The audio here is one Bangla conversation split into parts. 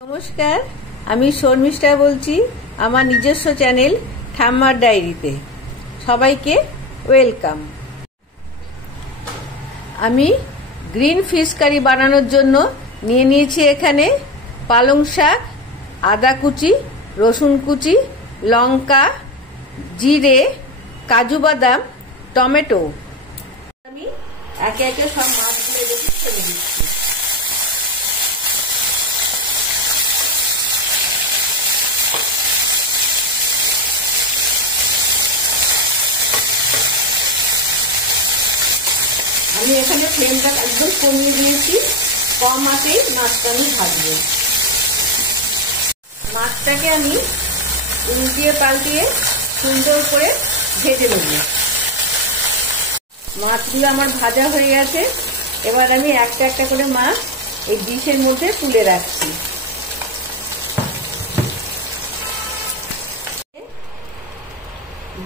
নমস্কার, আমি শর্মিষ্ঠা বলছি আমার নিজস্ব চ্যানেল ঠাম্মার ডায়েরিতে। সবাইকে ওয়েলকাম। আমি গ্রিন ফিশ কারি বানানোর জন্য নিয়ে নিয়েছি এখানে পালং শাক, আদা কুচি, রসুন কুচি, লঙ্কা, জিরে, কাজু বাদাম, টমেটো। আমি একে একে সব মাছগুলো ছেড়ে দিচ্ছি। আমি এখানে ফ্লেমটা একদম কমিয়ে দিয়েছি, কম আঁচেই মাছটা আমি ভাজবো। মাছটাকে আমি উল্টিয়ে পাল্টিয়ে সুন্দর করে ভেজে নেব। মাছগুলো আমার ভাজা হয়ে গেছে। এবার আমি একটা একটা করে মাছ এই ডিশের মধ্যে তুলে রাখছি।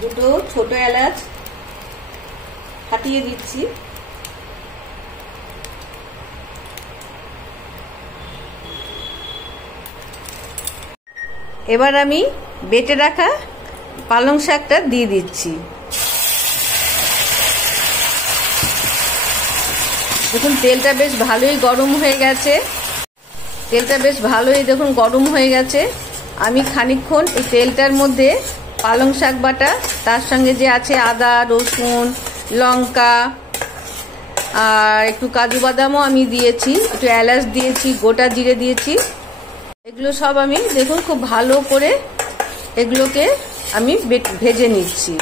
দুটো ছোট এলাচ ফাটিয়ে দিচ্ছি। এবার আমি বেটে রাখা পালং শাকটা দিয়ে দিচ্ছি। দেখুন তেলটা বেশ ভালোই গরম হয়ে গেছে। দেখুন গরম হয়ে গেছে। আমি খানিকক্ষণ এই তেলটার মধ্যে পালং শাক বাটা, তার সঙ্গে যে আছে আদা, রসুন, লঙ্কা আর একটু কাজু বাদামও আমি দিয়েছি, একটু এলাচ দিয়েছি, গোটা জিরে দিয়েছি। এগুলো সব আমি দেখুন খুব ভালো করে এগুলোকে আমি ভেজে নিচ্ছি।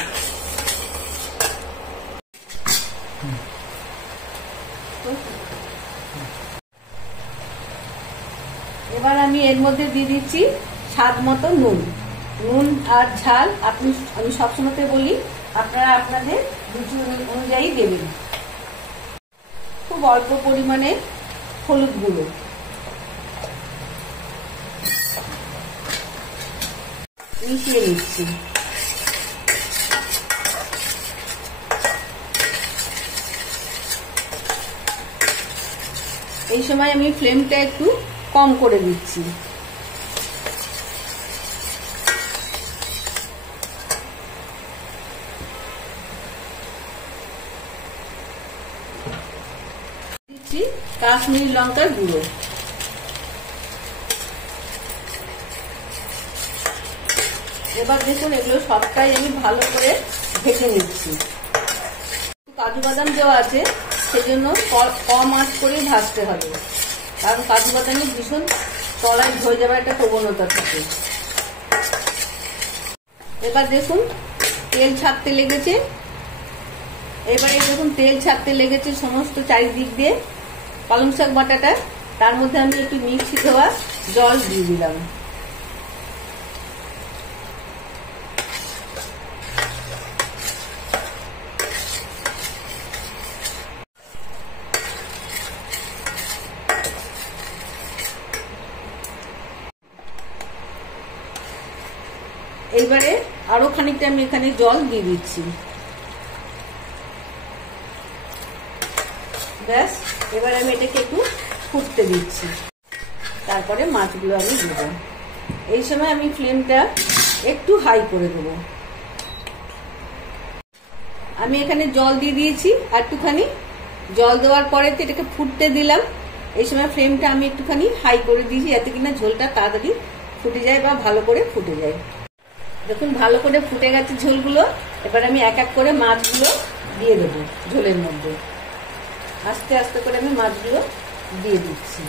এবার আমি এর মধ্যে দিয়ে দিচ্ছি স্বাদ মতো নুন। নুন আর ঝাল আমি সবসময় বলি আপনারা আপনাদের রুচি অনুযায়ী দেবেন। খুব অল্প পরিমাণে হলুদ গুঁড়ো, মিশিয়ে নিচ্ছি। এই সময় আমি ফ্লেমটা একটু কম করে দিচ্ছি। দিচ্ছি কাশ্মীরি লঙ্কার গুঁড়ো। এবার দেখুন এগুলো সবটাই আমি ভালো করে ভেজে নিচ্ছি। কাজু বাদাম দেওয়া আছে, সেজন্য কম আঁচ করেই ভাজতে হবে, কারণ কাজু বাদামে ভীষণ তলায় ধরে যাবার একটা প্রবণতা থাকে। এবার দেখুন তেল ছাড়তে লেগেছে। সমস্ত চারিদিক দিয়ে পালং শাক বাটাটা। তার মধ্যে আমি একটু মিক্সি দেওয়া জল দিয়ে দিলাম। এইবারে আরো খানিকটা আমি এখানে জল দিয়ে দিচ্ছি। ব্যাস, এবার আমি এটাকে একটু ফুটতে দিচ্ছি। তারপরে মাছগুলো আমি দেব। এই সময় আমি ফ্লেমটা একটু হাই করে দেব। আমি এখানে জল দিয়ে দিয়েছি, আর একটুখানি জল দেওয়ার পরে এটাকে ফুটতে দিলাম। এই সময় ফ্লেমটা আমি একটুখানি হাই করে দিয়েছি, যাতে কিনা ঝোলটা তাড়াতাড়ি ফুটে যায় বা ভালো করে ফুটে যায়। দেখুন ভালো করে ফুটে গেছে ঝোলগুলো। এবার আমি এক এক করে মাছগুলো দিয়ে দেবো ঝোলের মধ্যে। আস্তে আস্তে করে আমি মাছগুলো দিয়ে দিচ্ছি।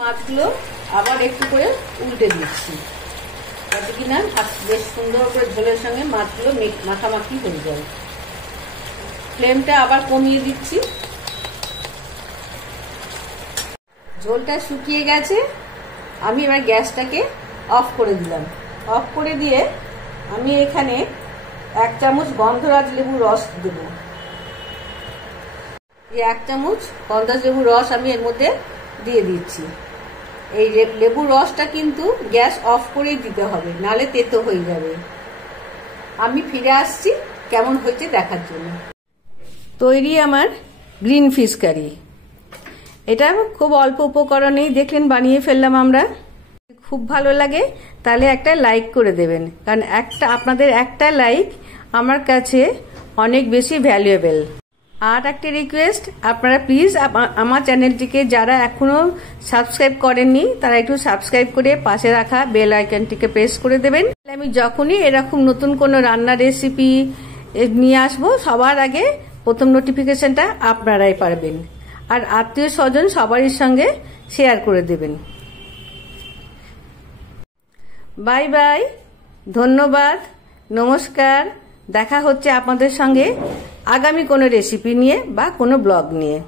মাছগুলো আবার একটু করে উল্টে দিচ্ছি, যাতে কিনা বেশ সুন্দর করে ঝোলের সঙ্গে মাছগুলো মাখামাখি হয়ে যায়। ফ্লেমটা আবার কমিয়ে দিচ্ছি। ঝোলটা শুকিয়ে গেছে। আমি এবার গ্যাসটাকে অফ করে দিলাম। অফ করে দিয়ে আমি এখানে 1 চামচ গন্ধরাজ লেবুর রস দেব। এই 1 চামচ গন্ধরাজ লেবুর রস আমি এর মধ্যে দিয়ে দিচ্ছি। এই লেবুর রসটা কিন্তু গ্যাস অফ করেই দিতে হবে, নালে তেতো হয়ে যাবে। আমি ফিরে আসছি কেমন হয়েছে দেখার জন্য। তৈরি আমার গ্রিন ফিশ কারি। এটা খুব অল্প উপকরণেই দেখলেন বানিয়ে ফেললাম আমরা। খুব ভালো লাগে তাহলে একটা লাইক করে দেবেন, কারণ আপনাদের একটা লাইক আমার কাছে অনেক বেশি ভ্যালুয়েবল। আর একটা রিকোয়েস্ট, আপনারা প্লিজ আমার চ্যানেলটিকে যারা এখনো সাবস্ক্রাইব করেননি তারা একটু সাবস্ক্রাইব করে পাশে রাখা বেল আইকনটিকে প্রেস করে দেবেন। আমি যখনই এরকম নতুন কোনো রান্নার রেসিপি নিয়ে আসবো সবার আগে প্রথম নোটিফিকেশনটা আপনারাই পারবেন। আর আত্মীয় স্বজন সবারই সঙ্গে শেয়ার করে দেবেন। বাই বাই, ধন্যবাদ, নমস্কার। দেখা হচ্ছে আপনাদের সঙ্গে আগামী কোনো রেসিপি নিয়ে বা কোনো ব্লগ নিয়ে।